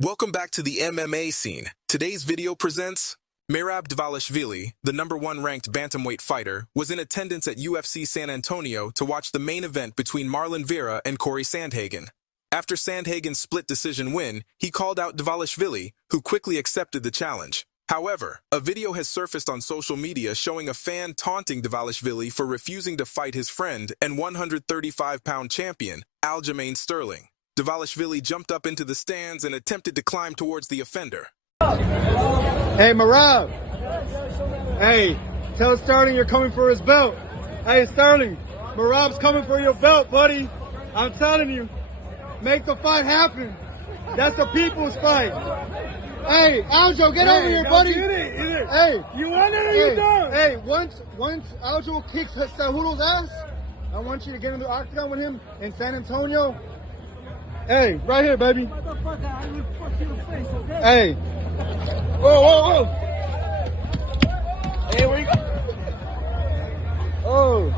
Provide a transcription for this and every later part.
Welcome back to the MMA scene. Today's video presents Merab Dvalishvili, the #1 ranked bantamweight fighter, was in attendance at UFC San Antonio to watch the main event between Marlon Vera and Corey Sandhagen. After Sandhagen's split decision win, he called out Dvalishvili, who quickly accepted the challenge. However, a video has surfaced on social media showing a fan taunting Dvalishvili for refusing to fight his friend and 135-pound champion, Aljamain Sterling. Dvalishvili jumped up into the stands and attempted to climb towards the offender. Hey, Merab. Hey, tell Sterling you're coming for his belt. Hey, Sterling, Merab's coming for your belt, buddy. I'm telling you, make the fight happen. That's the people's fight. Hey, Aljo, get over here, buddy. Hey, You want it or you don't? Hey, once Aljo kicks Cejudo's ass, I want you to get in the octagon with him in San Antonio. Hey, right here, baby. Motherfucker, I will fuck your face, okay? Hey. Whoa. Hey, where you go? Oh.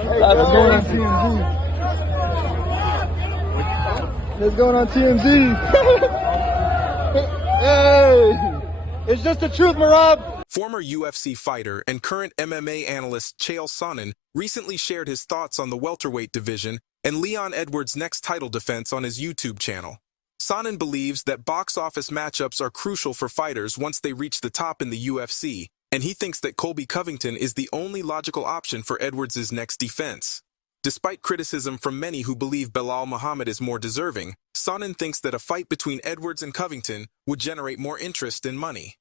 Hey, Let's what's go going on on TMZ? What's going on TMZ? Hey. It's just the truth, Merab. Former UFC fighter and current MMA analyst Chael Sonnen recently shared his thoughts on the welterweight division and Leon Edwards' next title defense on his YouTube channel. Sonnen believes that box office matchups are crucial for fighters once they reach the top in the UFC, and he thinks that Colby Covington is the only logical option for Edwards' next defense. Despite criticism from many who believe Belal Muhammad is more deserving, Sonnen thinks that a fight between Edwards and Covington would generate more interest and money.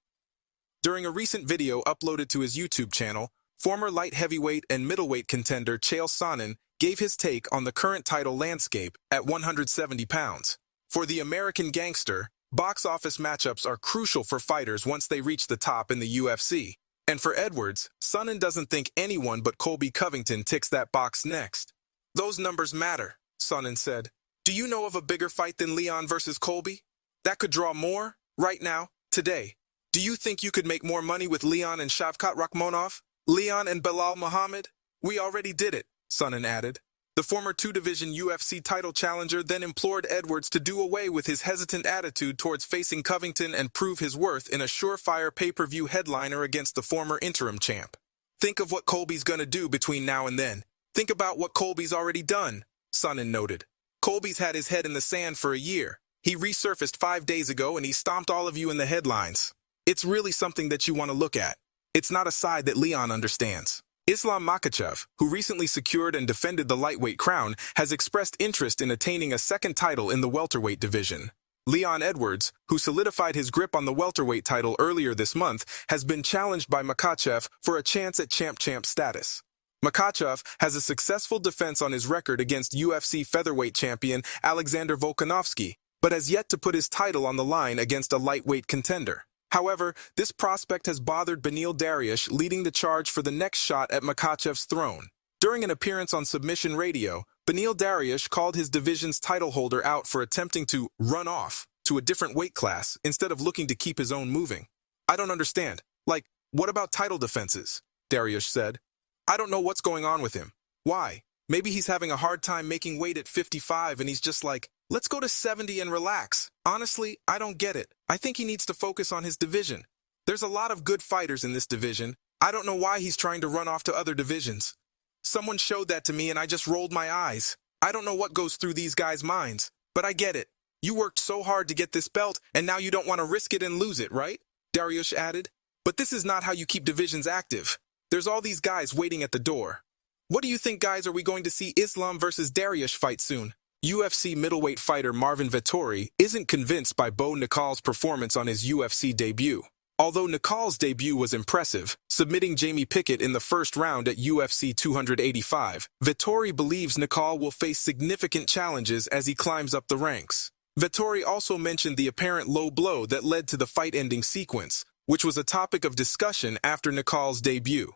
During a recent video uploaded to his YouTube channel, former light heavyweight and middleweight contender Chael Sonnen gave his take on the current title landscape at 170 pounds. For the American gangster, box office matchups are crucial for fighters once they reach the top in the UFC. And for Edwards, Sonnen doesn't think anyone but Colby Covington ticks that box next. Those numbers matter, Sonnen said. Do you know of a bigger fight than Leon versus Colby? That could draw more, right now, today. Do you think you could make more money with Leon and Shavkat Rakhmonov? Leon and Belal Muhammad? We already did it, Sonnen added. The former two-division UFC title challenger then implored Edwards to do away with his hesitant attitude towards facing Covington and prove his worth in a surefire pay-per-view headliner against the former interim champ. Think of what Colby's gonna do between now and then. Think about what Colby's already done, Sonnen noted. Colby's had his head in the sand for a year. He resurfaced 5 days ago and he stomped all of you in the headlines. It's really something that you want to look at. It's not a side that Leon understands. Islam Makhachev, who recently secured and defended the lightweight crown, has expressed interest in attaining a second title in the welterweight division. Leon Edwards, who solidified his grip on the welterweight title earlier this month, has been challenged by Makhachev for a chance at champ-champ status. Makhachev has a successful defense on his record against UFC featherweight champion Alexander Volkanovski, but has yet to put his title on the line against a lightweight contender. However, this prospect has bothered Beneil Dariush, leading the charge for the next shot at Makhachev's throne. During an appearance on Submission Radio, Beneil Dariush called his division's title holder out for attempting to run off to a different weight class instead of looking to keep his own moving. I don't understand. Like, what about title defenses? Dariush said. I don't know what's going on with him. Why? Maybe he's having a hard time making weight at 55 and he's just like, let's go to 70 and relax. Honestly, I don't get it. I think he needs to focus on his division. There's a lot of good fighters in this division. I don't know why he's trying to run off to other divisions. Someone showed that to me and I just rolled my eyes. I don't know what goes through these guys' minds, but I get it. You worked so hard to get this belt and now you don't want to risk it and lose it, right? Dariush added. But this is not how you keep divisions active. There's all these guys waiting at the door. What do you think, guys? Are we going to see Islam versus Dariush fight soon? UFC middleweight fighter Marvin Vettori isn't convinced by Nickal's performance on his UFC debut. Although Nickal's debut was impressive, submitting Jamie Pickett in the first round at UFC 285, Vettori believes Nickal will face significant challenges as he climbs up the ranks. Vettori also mentioned the apparent low blow that led to the fight-ending sequence, which was a topic of discussion after Nickal's debut.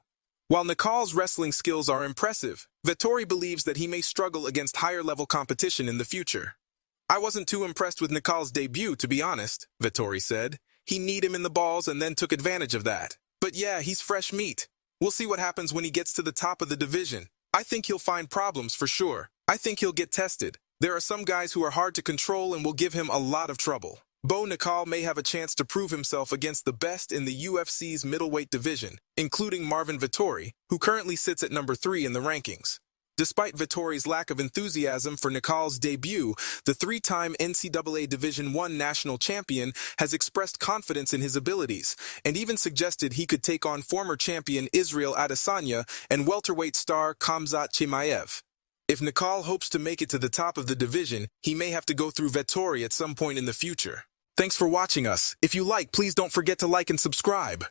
While Nickal's wrestling skills are impressive, Vettori believes that he may struggle against higher-level competition in the future. I wasn't too impressed with Nickal's debut, to be honest, Vettori said. He kneed him in the balls and then took advantage of that. But yeah, he's fresh meat. We'll see what happens when he gets to the top of the division. I think he'll find problems for sure. I think he'll get tested. There are some guys who are hard to control and will give him a lot of trouble. Nickal may have a chance to prove himself against the best in the UFC's middleweight division, including Marvin Vettori, who currently sits at number 3 in the rankings. Despite Vettori's lack of enthusiasm for Nickal's debut, the 3-time NCAA Division I national champion has expressed confidence in his abilities and even suggested he could take on former champion Israel Adesanya and welterweight star Khamzat Chimaev. If Nickal hopes to make it to the top of the division, he may have to go through Vettori at some point in the future. Thanks for watching us. If you like, please don't forget to like and subscribe.